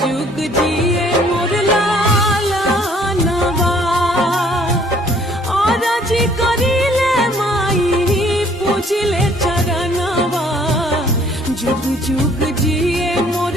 जुग जिए मोर लालनवा और जी करिले माई पूजिले चरणवा जुग जुग जिए मोर